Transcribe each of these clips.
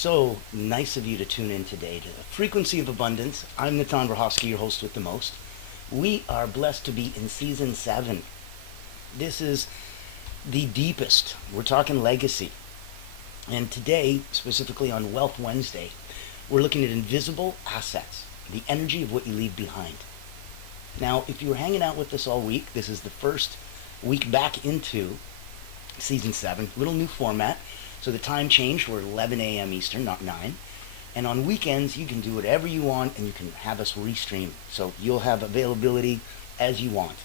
So nice of you to tune in today to the Frequency of Abundance. I'm 𝗕𝗲𝗵𝗆, your host with the most. We are blessed to be in season 7. This is the deepest. We're talking legacy. And today, specifically on Wealth Wednesday, we're looking at invisible assets, the energy of what you leave behind. Now, if you were hanging out with us all week, this is the first week back into season 7, little new format. So the time changed, we're 11 a.m. Eastern, not 9. And on weekends, you can do whatever you want, and you can have us restream. So you'll have availability as you want.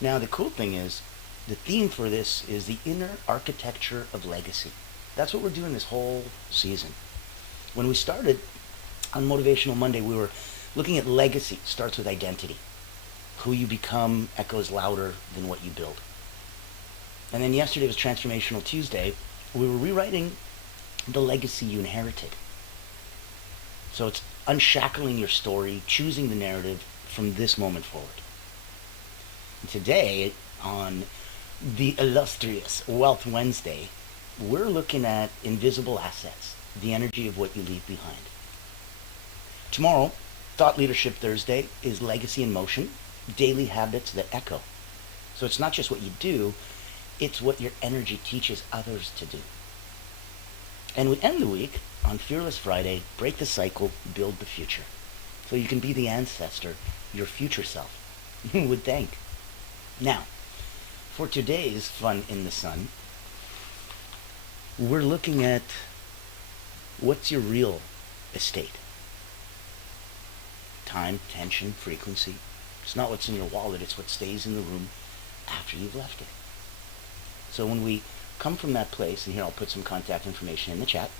Now, the cool thing is, the theme for this is the inner architecture of legacy. That's what we're doing this whole season. When we started on Motivational Monday, we were looking at legacy. It starts with identity. Who you become echoes louder than what you build. And then yesterday was Transformational Tuesday. We were rewriting the legacy you inherited. So it's unshackling your story, choosing the narrative from this moment forward. And today, on the illustrious Wealth Wednesday, we're looking at invisible assets, the energy of what you leave behind. Tomorrow, Thought Leadership Thursday, is Legacy in Motion, daily habits that echo. So it's not just what you do, it's what your energy teaches others to do. And we end the week on Fearless Friday, break the cycle, build the future. So you can be the ancestor your future self would thank. Now, for today's Fun in the Sun, we're looking at what's your real estate. Time, tension, frequency. It's not what's in your wallet, it's what stays in the room after you've left it. So when we come from that place, and here I'll put some contact information in the chat,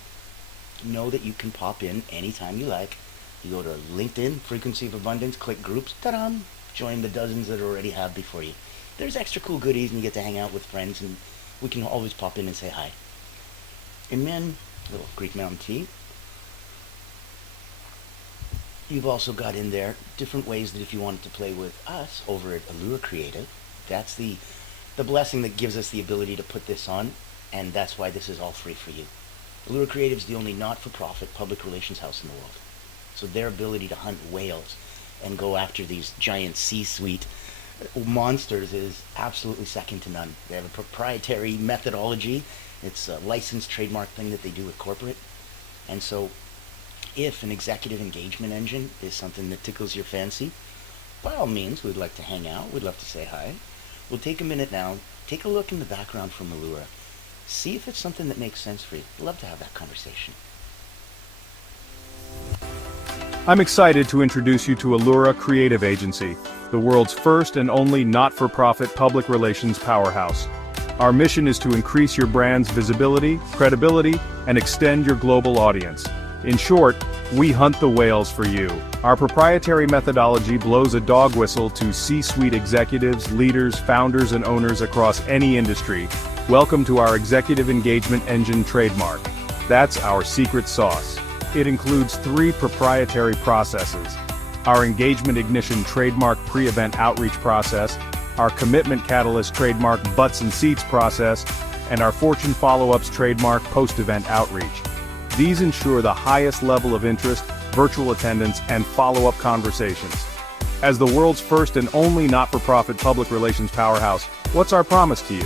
know that you can pop in anytime you like. You go to LinkedIn, Frequency of Abundance, click groups, ta-da, join the dozens that already have before you. There's extra cool goodies, and you get to hang out with friends, and we can always pop in and say hi. And then, little Greek mountain tea. You've also got in there different ways that if you wanted to play with us over at 𝗟𝗲𝗃𝗏, that's the blessing that gives us the ability to put this on, and that's why this is all free for you. 𝗟𝗲𝗃𝗏 is the only not-for-profit public relations house in the world. So their ability to hunt whales and go after these giant C-suite monsters is absolutely second to none. They have a proprietary methodology. It's a licensed trademark thing that they do with corporate. And so if an executive engagement engine is something that tickles your fancy, by all means, we'd like to hang out. We'd love to say hi. We'll take a minute now, take a look in the background from 𝗟𝗏. See if it's something that makes sense for you. We'd love to have that conversation. I'm excited to introduce you to 𝗟𝗏 Creative Agency, the world's first and only not-for-profit public relations powerhouse. Our mission is to increase your brand's visibility, credibility, and extend your global audience. In short, we hunt the whales for you. Our proprietary methodology blows a dog whistle to C-suite executives, leaders, founders, and owners across any industry. Welcome to our Executive Engagement Engine trademark. That's our secret sauce. It includes 3 proprietary processes: our Engagement Ignition trademark pre-event outreach process, our Commitment Catalyst trademark butts and seats process, and our Fortune Follow-ups trademark post-event outreach. These ensure the highest level of interest, virtual attendance, and follow-up conversations. As the world's first and only not-for-profit public relations powerhouse, what's our promise to you?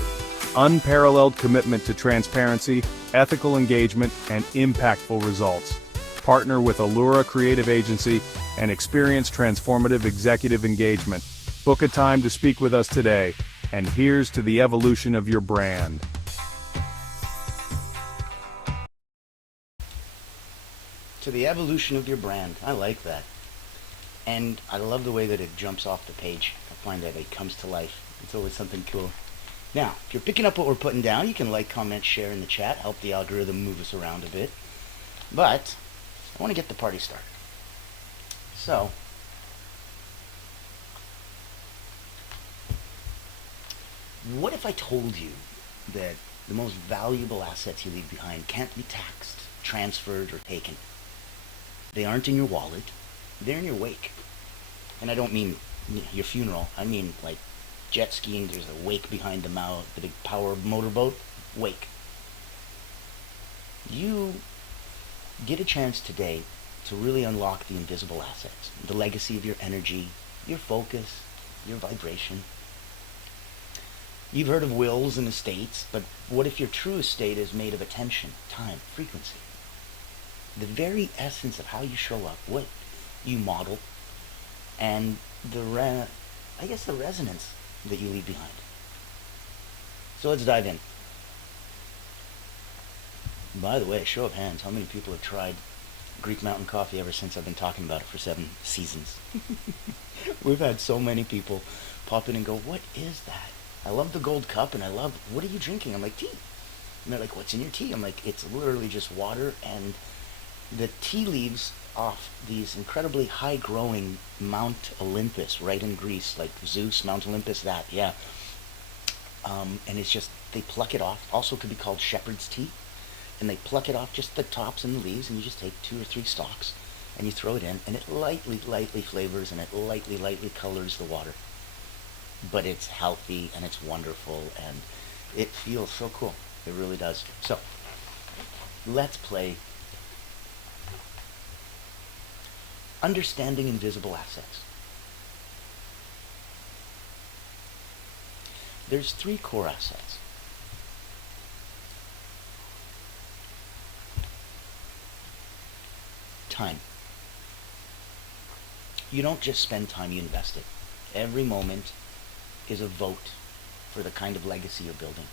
Unparalleled commitment to transparency, ethical engagement, and impactful results. Partner with 𝗟𝗏 Creative Agency and experience transformative executive engagement. Book a time to speak with us today, and here's to the evolution of your brand. To the evolution of your brand. I like that. And I love the way that it jumps off the page. I find that it comes to life. It's always something cool. Now, if you're picking up what we're putting down, you can like, comment, share in the chat, help the algorithm move us around a bit. But I want to get the party started. So, what if I told you that the most valuable assets you leave behind can't be taxed, transferred, or taken? They aren't in your wallet, they're in your wake. And I don't mean your funeral, I mean like jet skiing, there's a wake behind the big power motorboat, wake. You Get a chance today to really unlock the invisible assets, the legacy of your energy, your focus, your vibration. You've heard of wills and estates, but what if your true estate is made of attention, time, frequency? The very essence of how you show up, what you model, and the resonance that you leave behind. So let's dive in. By the way, show of hands, how many people have tried Greek Mountain Coffee ever since I've been talking about it for 7 seasons? We've had so many people pop in and go, what is that? I love the gold cup, and I love, what are you drinking? I'm like, tea. And they're like, what's in your tea? I'm like, it's literally just water and the tea leaves off these incredibly high-growing Mount Olympus right in Greece, like Zeus, Mount Olympus, that, yeah. And it's just, they pluck it off. Also could be called shepherd's tea. And they pluck it off, just the tops and the leaves, and you just take 2 or 3 stalks, and you throw it in, and it lightly flavors, and it lightly colors the water. But it's healthy, and it's wonderful, and it feels so cool. It really does. So, let's play Understanding Invisible Assets. There's 3 core assets. Time. You don't just spend time, you invest it. Every moment is a vote for the kind of legacy you're building.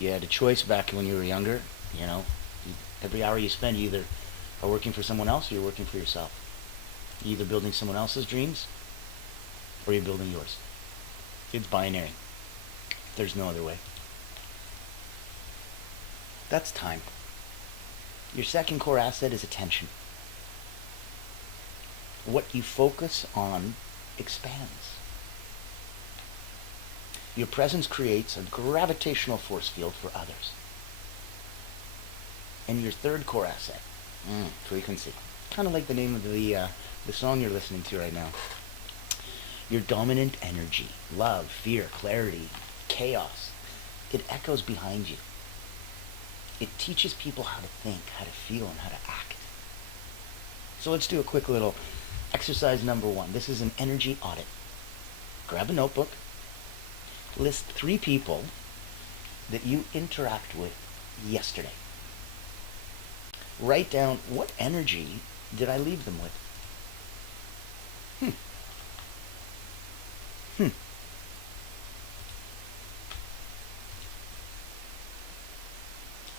You had a choice back when you were younger, you know. Every hour you spend, you either are working for someone else or you're working for yourself. You're either building someone else's dreams or you're building yours. It's binary. There's no other way. That's time. Your second core asset is attention. What you focus on expands. Your presence creates a gravitational force field for others. And your third core asset, frequency. Kind of like the name of the song you're listening to right now. Your dominant energy, love, fear, clarity, chaos, it echoes behind you. It teaches people how to think, how to feel, and how to act. So let's do a quick little exercise number 1. This is an energy audit. Grab a notebook. List 3 people that you interact with yesterday. Write down, what energy did I leave them with?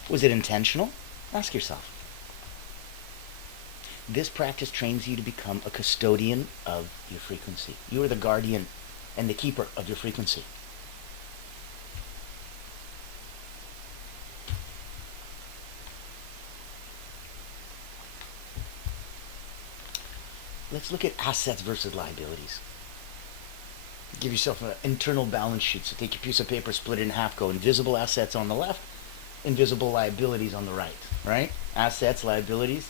Was it intentional? Ask yourself. This practice trains you to become a custodian of your frequency. You are the guardian and the keeper of your frequency. Let's look at assets versus liabilities. Give yourself an internal balance sheet. So take your piece of paper, split it in half, go invisible assets on the left, invisible liabilities on the right? Assets, liabilities.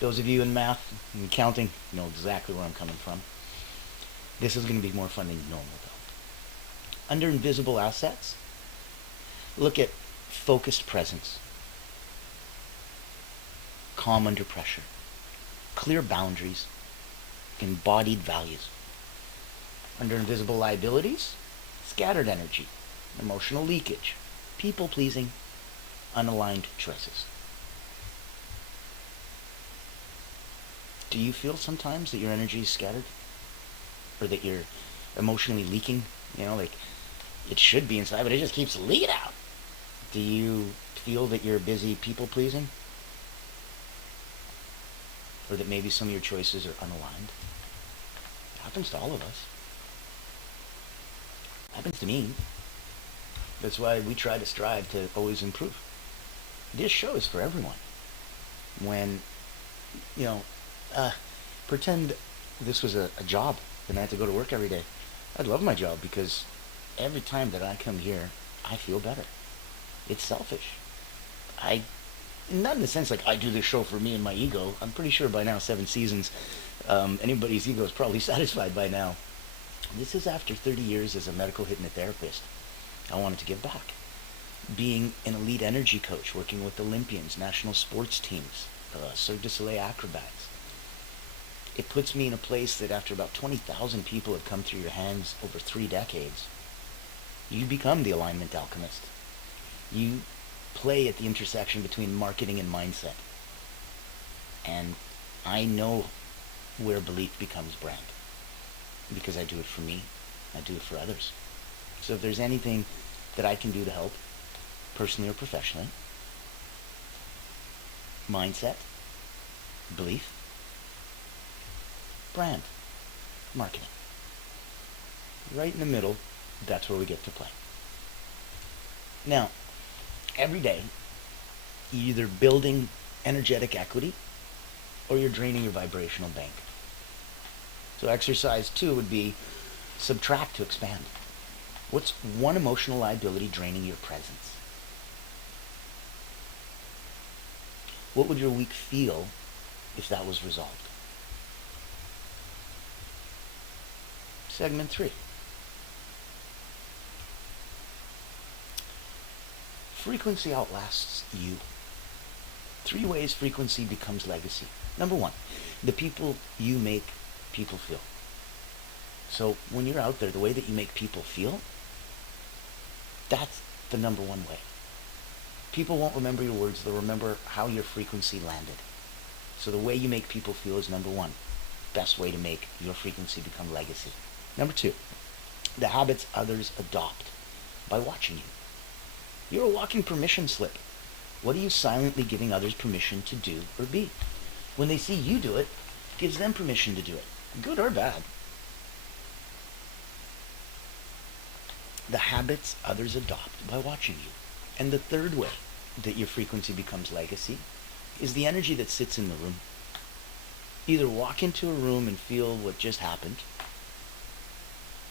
Those of you in math and accounting know exactly where I'm coming from. This is going to be more fun than normal, though. Under invisible assets, look at focused presence, calm under pressure, clear boundaries, embodied values. Under invisible liabilities, scattered energy, emotional leakage, people-pleasing, unaligned choices. Do you feel sometimes that your energy is scattered? Or that you're emotionally leaking? You know, like it should be inside, but it just keeps leaking out. Do you feel that you're busy people-pleasing? Or that maybe some of your choices are unaligned? It happens to all of us. It happens to me. That's why we try to strive to always improve. This show is for everyone. When, pretend this was a job and I had to go to work every day. I'd love my job because every time that I come here, I feel better. It's selfish. Not in the sense like I do this show for me and my ego. I'm pretty sure by now, 7 seasons, anybody's ego is probably satisfied by now. This is after 30 years as a medical hypnotherapist. I wanted to give back. being an elite energy coach, working with Olympians, national sports teams, 𝗟𝗲𝗃𝗀𝗃𝗏. It puts me in a place that after about 20,000 people have come through your hands over 3 decades, you become the alignment alchemist. You play at the intersection between marketing and mindset. And I know where belief becomes brand, because I do it for me, I do it for others. So if there's anything that I can do to help, personally or professionally, mindset, belief, brand, marketing. Right in the middle, that's where we get to play. Now, every day, you're either building energetic equity or you're draining your vibrational bank. So exercise 2 would be subtract to expand. What's one emotional liability draining your presence? What would your week feel if that was resolved? Segment 3. Frequency outlasts you. 3 ways frequency becomes legacy. Number 1, the people you make people feel. So when you're out there, the way that you make people feel, that's the number 1 way. People won't remember your words, they'll remember how your frequency landed. So the way you make people feel is number 1. Best way to make your frequency become legacy. Number 2, the habits others adopt by watching you. You're a walking permission slip. What are you silently giving others permission to do or be? When they see you do it, it gives them permission to do it, good or bad. The habits others adopt by watching you. And the 3rd way that your frequency becomes legacy is the energy that sits in the room. Either walk into a room and feel what just happened.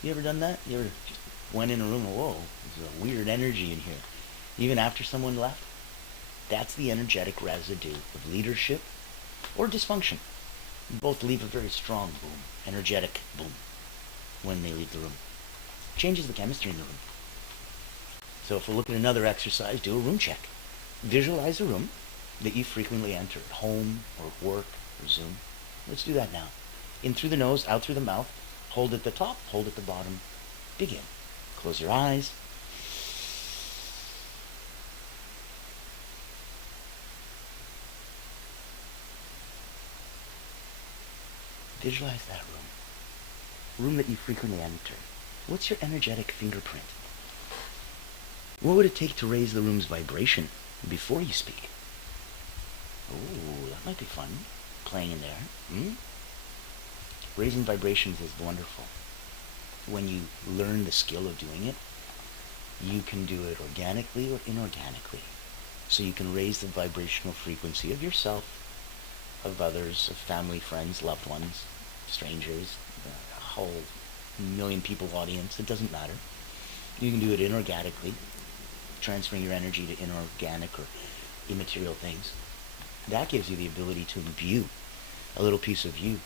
You ever done that? You ever just went in a room and, whoa, there's a weird energy in here. Even after someone left? That's the energetic residue of leadership or dysfunction. Both leave a very strong boom, energetic boom, when they leave the room. Changes the chemistry in the room. So if we're looking at another exercise, do a room check. Visualize a room that you frequently enter, at home or at work or Zoom. Let's do that now. In through the nose, out through the mouth. Hold at the top, hold at the bottom. Begin. Close your eyes. Visualize that room. Room that you frequently enter. What's your energetic fingerprint? What would it take to raise the room's vibration before you speak? Oh, that might be fun. Playing in there. Raising vibrations is wonderful. When you learn the skill of doing it, you can do it organically or inorganically. So you can raise the vibrational frequency of yourself, of others, of family, friends, loved ones, strangers, a whole million people audience. It doesn't matter. You can do it inorganically, transferring your energy to inorganic or immaterial things. That gives you the ability to imbue a little piece of you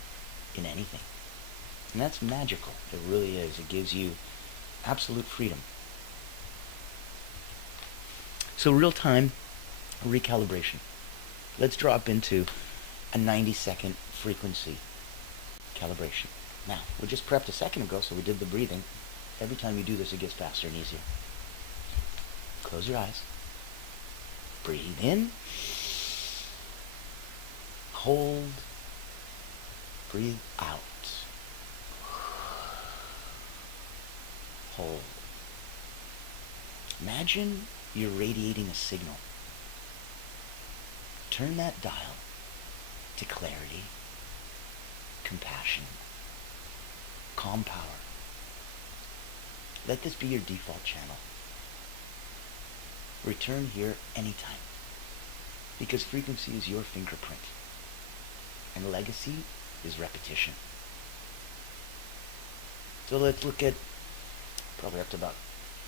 in anything. And that's magical. It really is. It gives you absolute freedom. So real-time recalibration. Let's drop into a 90-second frequency calibration. Now, we just prepped a second ago, so we did the breathing. Every time you do this, it gets faster and easier. Close your eyes. Breathe in. Hold. Breathe out. Hold. Imagine you're radiating a signal. Turn that dial to clarity, compassion, calm power. Let this be your default channel. Return here anytime, because frequency is your fingerprint, and legacy is repetition. So let's look at, probably up to about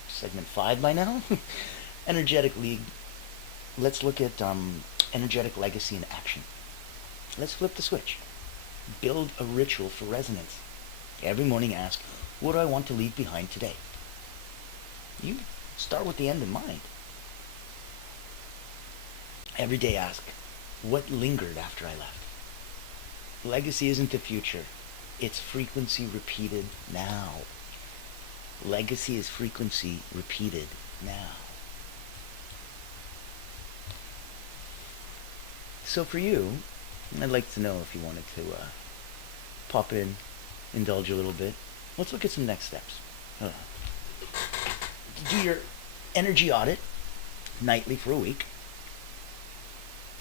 segment 5 by now, energetic league. Let's look at energetic legacy in action. Let's flip the switch. Build a ritual for resonance. Every morning ask, what do I want to leave behind today? You start with the end in mind. Every day ask, what lingered after I left? Legacy isn't the future. It's frequency repeated now. Legacy is frequency repeated now. So for you, I'd like to know if you wanted to pop in, indulge a little bit. Let's look at some next steps. Do your energy audit nightly for a week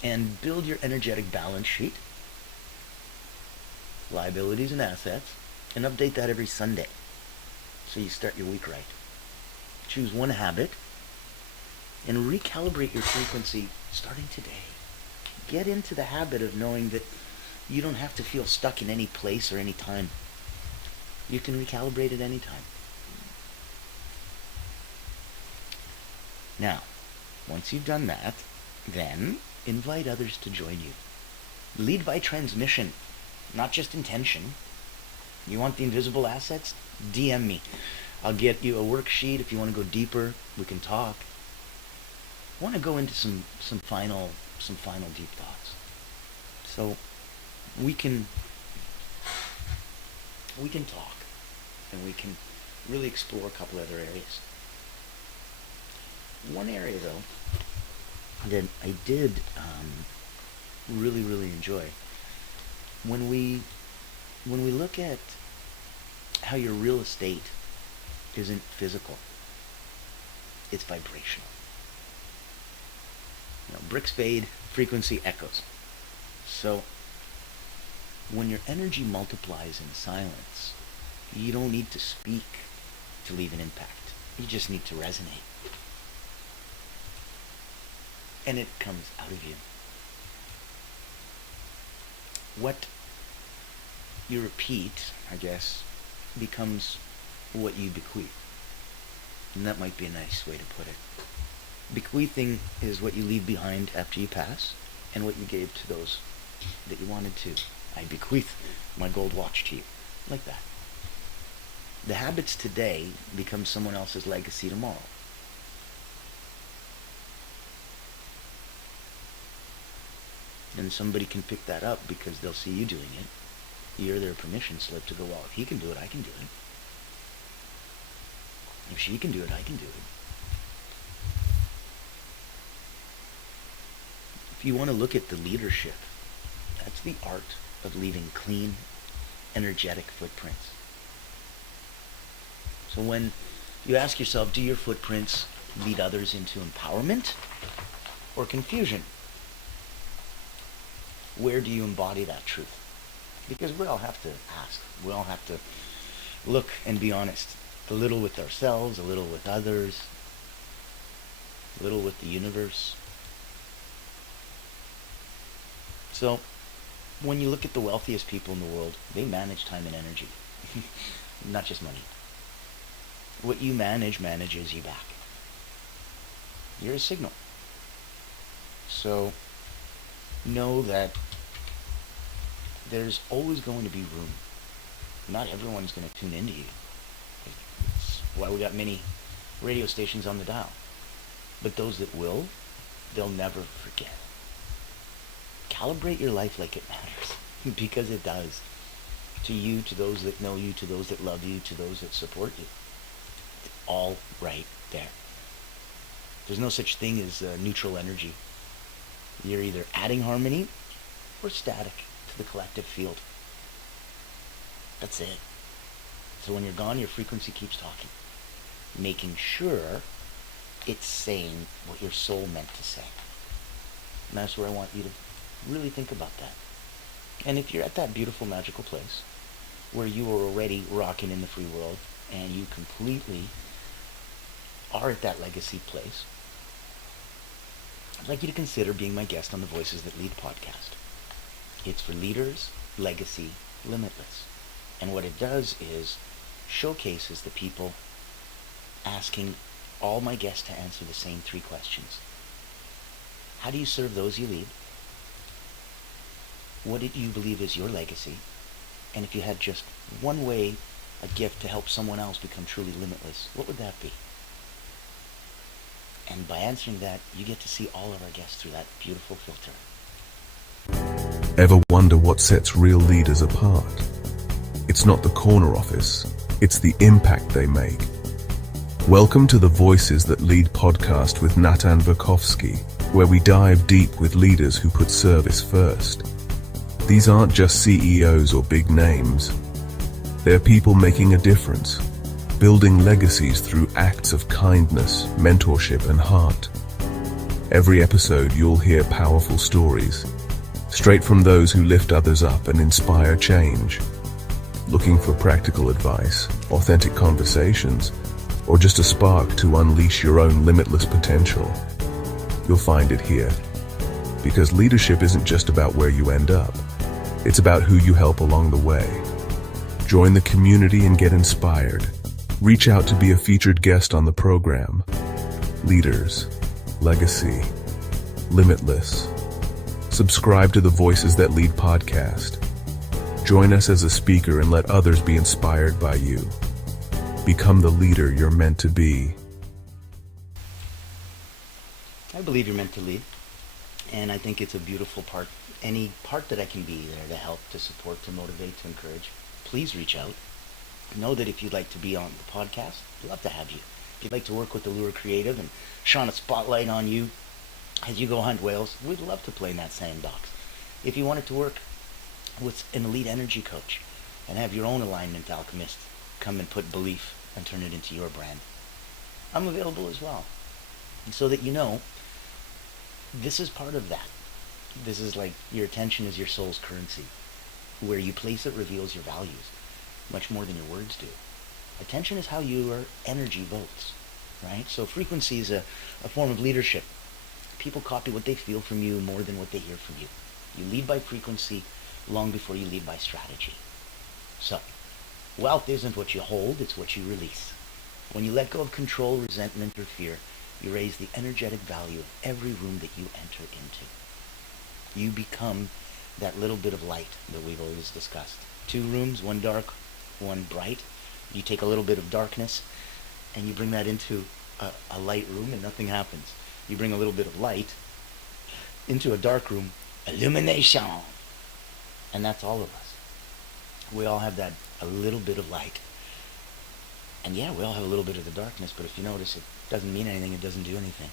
and build your energetic balance sheet, liabilities and assets, and update that every Sunday so you start your week right. Choose one habit and recalibrate your frequency starting today. Get into the habit of knowing that you don't have to feel stuck in any place or any time. You can recalibrate at any time. Now, once you've done that, then invite others to join you. Lead by transmission, not just intention. You want the invisible assets? DM me. I'll get you a worksheet. If you want to go deeper, we can talk. I want to go into some final deep thoughts. So we can talk, and we can really explore a couple other areas. One area though that I did really enjoy, when we look at how your real estate isn't physical, it's vibrational. Bricks fade, frequency echoes. So when your energy multiplies in silence, you don't need to speak to leave an impact. You just need to resonate. And it comes out of you. What you repeat, I guess, becomes what you bequeath. And that might be a nice way to put it. Bequeathing is what you leave behind after you pass, and what you gave to those that you wanted to. I bequeath my gold watch to you. Like that. The habits today become someone else's legacy tomorrow. And somebody can pick that up because they'll see you doing it. You're their permission slip to go, well, if he can do it, I can do it. If she can do it, I can do it. If you want to look at the leadership, that's the art of leaving clean, energetic footprints. So when you ask yourself, do your footprints lead others into empowerment or confusion? Where do you embody that truth? Because we all have to ask. We all have to look and be honest. A little with ourselves, a little with others, a little with the universe. So, when you look at the wealthiest people in the world, they manage time and energy, not just money. What you manage manages you back. You're a signal. So, know that there's always going to be room. Not everyone's going to tune into you. That's why we got many radio stations on the dial. But those that will, they'll never forget. Calibrate your life like it matters, because it does. To you, to those that know you, to those that love you, to those that support you. It's all right there. There's no such thing as neutral energy. You're either adding harmony or static to the collective field. That's it. So when you're gone, your frequency keeps talking, making sure it's saying what your soul meant to say. And that's where I want you to really think about that. And if you're at that beautiful, magical place where you are already rocking in the free world and you completely are at that legacy place, I'd like you to consider being my guest on the Voices That Lead podcast. It's for leaders, legacy, limitless. And what it does is showcases the people asking all my guests to answer the same 3 questions. How do you serve those you lead? What do you believe is your legacy? And if you had just one way, a gift to help someone else become truly limitless, what would that be? And by answering that, you get to see all of our guests through that beautiful filter. Ever wonder what sets real leaders apart? It's not the corner office, it's the impact they make. Welcome to the Voices That Lead podcast with 𝗓𝗵𝗃𝗀𝗆, where we dive deep with leaders who put service first. These aren't just CEOs or big names. They're people making a difference, building legacies through acts of kindness, mentorship, and heart. Every episode you'll hear powerful stories, straight from those who lift others up and inspire change. Looking for practical advice, authentic conversations, or just a spark to unleash your own limitless potential? You'll find it here. Because leadership isn't just about where you end up, it's about who you help along the way. Join the community and get inspired. Reach out to be a featured guest on the program. Leaders, Legacy, Limitless. Subscribe to the Voices That Lead podcast. Join us as a speaker and let others be inspired by you. Become the leader you're meant to be. I believe you're meant to lead, and I think it's a beautiful part. Any part that I can be there to help, to support, to motivate, to encourage, please reach out. Know that if you'd like to be on the podcast, we'd love to have you. If you'd like to work with the Llura Creative and shine a spotlight on you as you go hunt whales, we'd love to play in that same box. If you wanted to work with an elite energy coach and have your own alignment alchemist come and put belief and turn it into your brand, I'm available as well. And so that you know, this is part of that. This is like your attention is your soul's currency. Where you place it reveals your values, much more than your words do. Attention is how your energy votes, right? So frequency is a form of leadership. People copy what they feel from you more than what they hear from you. You lead by frequency long before you lead by strategy. So, wealth isn't what you hold, it's what you release. When you let go of control, resentment, or fear, you raise the energetic value of every room that you enter into. You become that little bit of light that we've always discussed. 2 rooms, one dark, one bright. You take a little bit of darkness and you bring that into a light room and nothing happens. You bring a little bit of light into a dark room, illumination. And that's all of us. We all have that, a little bit of light. And yeah, we all have a little bit of the darkness, but if you notice, it doesn't mean anything, it doesn't do anything.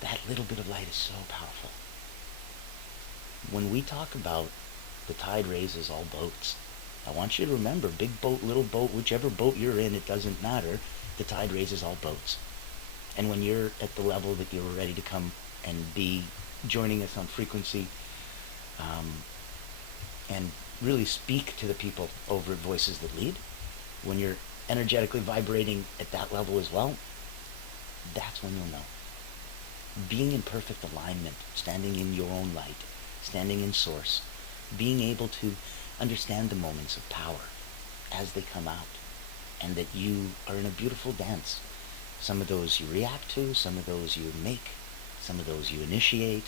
That little bit of light is so powerful. When we talk about the tide raises all boats, I want you to remember, big boat, little boat, whichever boat you're in, it doesn't matter. The tide raises all boats. And when you're at the level that you're ready to come and be joining us on frequency, and really speak to the people over at Voices That Lead, when you're energetically vibrating at that level as well, that's when you'll know. Being in perfect alignment, standing in your own light, standing in source, being able to understand the moments of power as they come out, and that you are in a beautiful dance. Some of those you react to, some of those you make, some of those you initiate,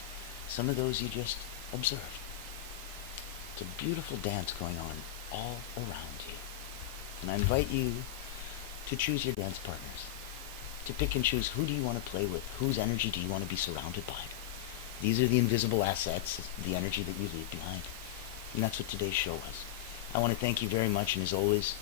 some of those you just observe. It's a beautiful dance going on all around you. And I invite you to choose your dance partners, to pick and choose who do you want to play with, whose energy do you want to be surrounded by. These are the invisible assets, the energy that you leave behind. And that's what today's show was. I want to thank you very much, and as always,